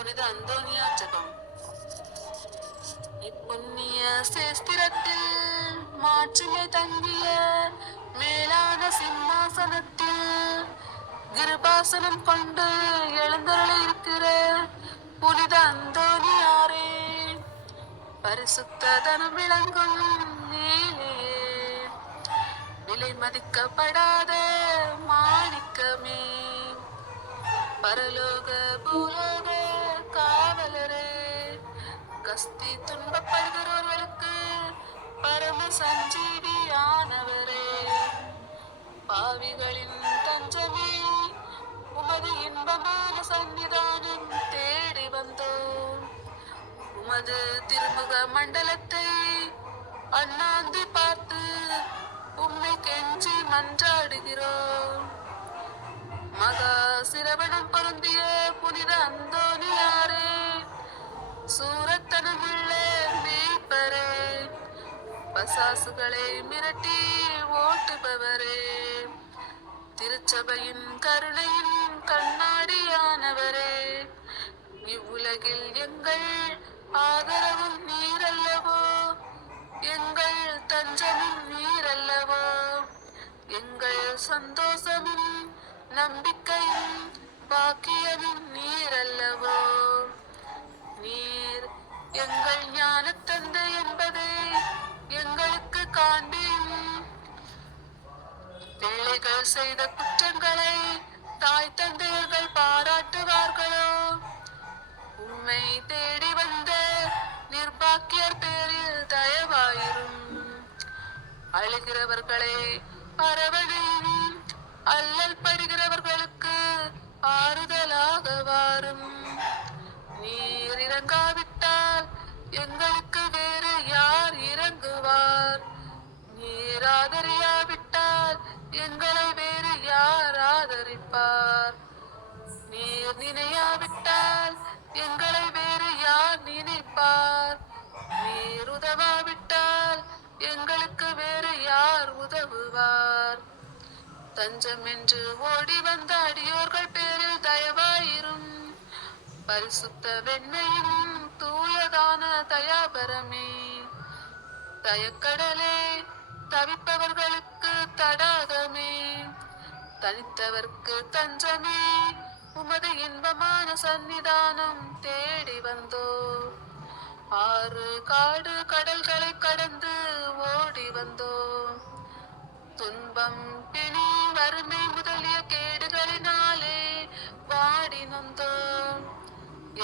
புனித அந்தோனியா ஜெபம். இப்புண்ணிய சேஸ்திரத்தில் மாட்சிமை தங்கிய மேலான சிம்மாசனத்தில் கிருபாசனம் கொண்டு எழுந்தருளி இருக்கிற புனித அந்தோனியாரே, பரிசுத்த தனம் விளங்கும் மேலே விலை மதிக்கப்படாத மாணிக்கமே, பரலோக பூலோக காவலரே, கஸ்தி துன்பப்படுகிறவர்களுக்கு பரம சஞ்சீவியானவரே, பாவிகளின் தஞ்சமே, உமது இன்பமான சன்னிதானம் தேடி வந்தோம். உமது திருமுக மண்டலத்தை அண்ணாந்து பார்த்து உம்மை கெஞ்சி மன்றாடுகிறோம். மகா சிரவணம் பொருந்திய புனித அந்தோனியாரே, சூரத்தனமுள்ள மேய்ப்பரே, பசாசுகளை மிரட்டி ஓட்டுபவரே, திருச்சபையின் கருணையின் கண்ணாடியானவரே, இவ்வுலகில் எங்கள் ஆதரவும் நீரல்லவோ, எங்கள் தஞ்சமும் நீரல்லவோ, எங்கள் சந்தோஷமும் நம்பிக்கையும் பாக்கியமும் நீரல்லவோ. நீர் எங்கள் ஞான தந்தை என்பதை எங்களுக்கு காண்பியும். பிள்ளைகள் செய்த குற்றங்களை தாய் தந்தையர்கள் பாராட்டுவார்களோ? உம்மை தேடி வந்த நிர்பாக்கியர் பேரில் தயவாயிரும். அழுகிறவர்களை அரவணையும், அல்லல் படுகிறவர்களுக்கு ஆறுதலாக வாரும். நீர் இறங்காவிட்டால் எங்களுக்கு வேறு யார் இறங்குவார்? நீர் ஆதரியாவிட்டால் எங்களை வேறு யார் ஆதரிப்பார்? நீர் நினையாவிட்டால் எங்களை வேறு யார் நினைப்பார்? நீர் உதவாவிட்டால் எங்களுக்கு வேறு யார் உதவுவார்? தஞ்சம் என்று ஓடி வந்த அடியோர்கள் பேரில் தயவாயிரும். பரிசுத்த வெண்மையும் தூயதான தயாபரமே, தயக்கடலே, தவிப்பவர்களுக்கு தடாகமே, தனித்தவர்க்கு தஞ்சமே, உமது இன்பமான சன்னிதானம் தேடி வந்தோ. ஆறு காடு கடல்களை கடந்து ஓடி வந்தோ. துன்பம் பிணி வறுமை முதலிய கேடுகளினாலே வாடி நொந்தோ.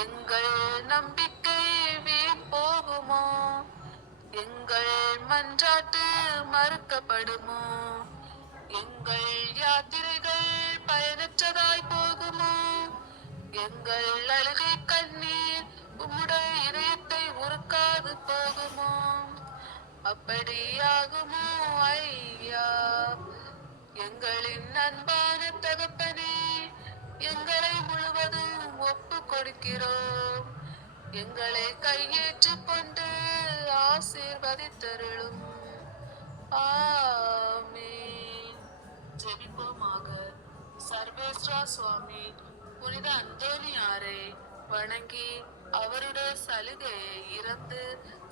எங்கள் நம்பிக்கை வீண் போகுமோ? எங்கள் மன்றாட்டு மறுக்கப்படுமோ? எங்கள் யாத்திரைகள் பயனற்றதாய் போகுமோ? எங்கள் அழுகை கண்ணீர் உம்முடைய இதயத்தை உருக்காது போகுமோ? அப்படியாகுமோ ஐயா? எங்களின் அன்பான தகப்பனே, எங்களை முழுவதும் ஒப்பு கொடுக்கிறோம். எங்களை கையேற்றுக் கொண்டு ஆசீர்வதித்தருளும். ஆமென். ஜெபிப்போமாக. சர்வேஸ்வரா சுவாமி புனித அந்தோனியாரை வணங்கி அவருடைய சலுகையை இறந்து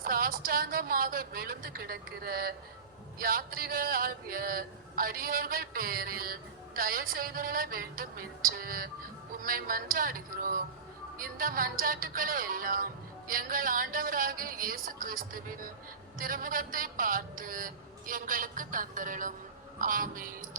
சாஷ்டாங்கமாக விழுந்து கிடக்கிற யாத்ரிகர் ஆகிய அடியோர்கள் பேரில் தயவு செய்துள்ள வேண்டும் என்று உம்மை மன்றாடுகிறோம். இந்த மன்றாட்டுக்களை எல்லாம் எங்கள் ஆண்டவராகிய இயேசு கிறிஸ்துவின் திருமுகத்தை பார்த்து எங்களுக்கு தந்தருளும். ஆமென்.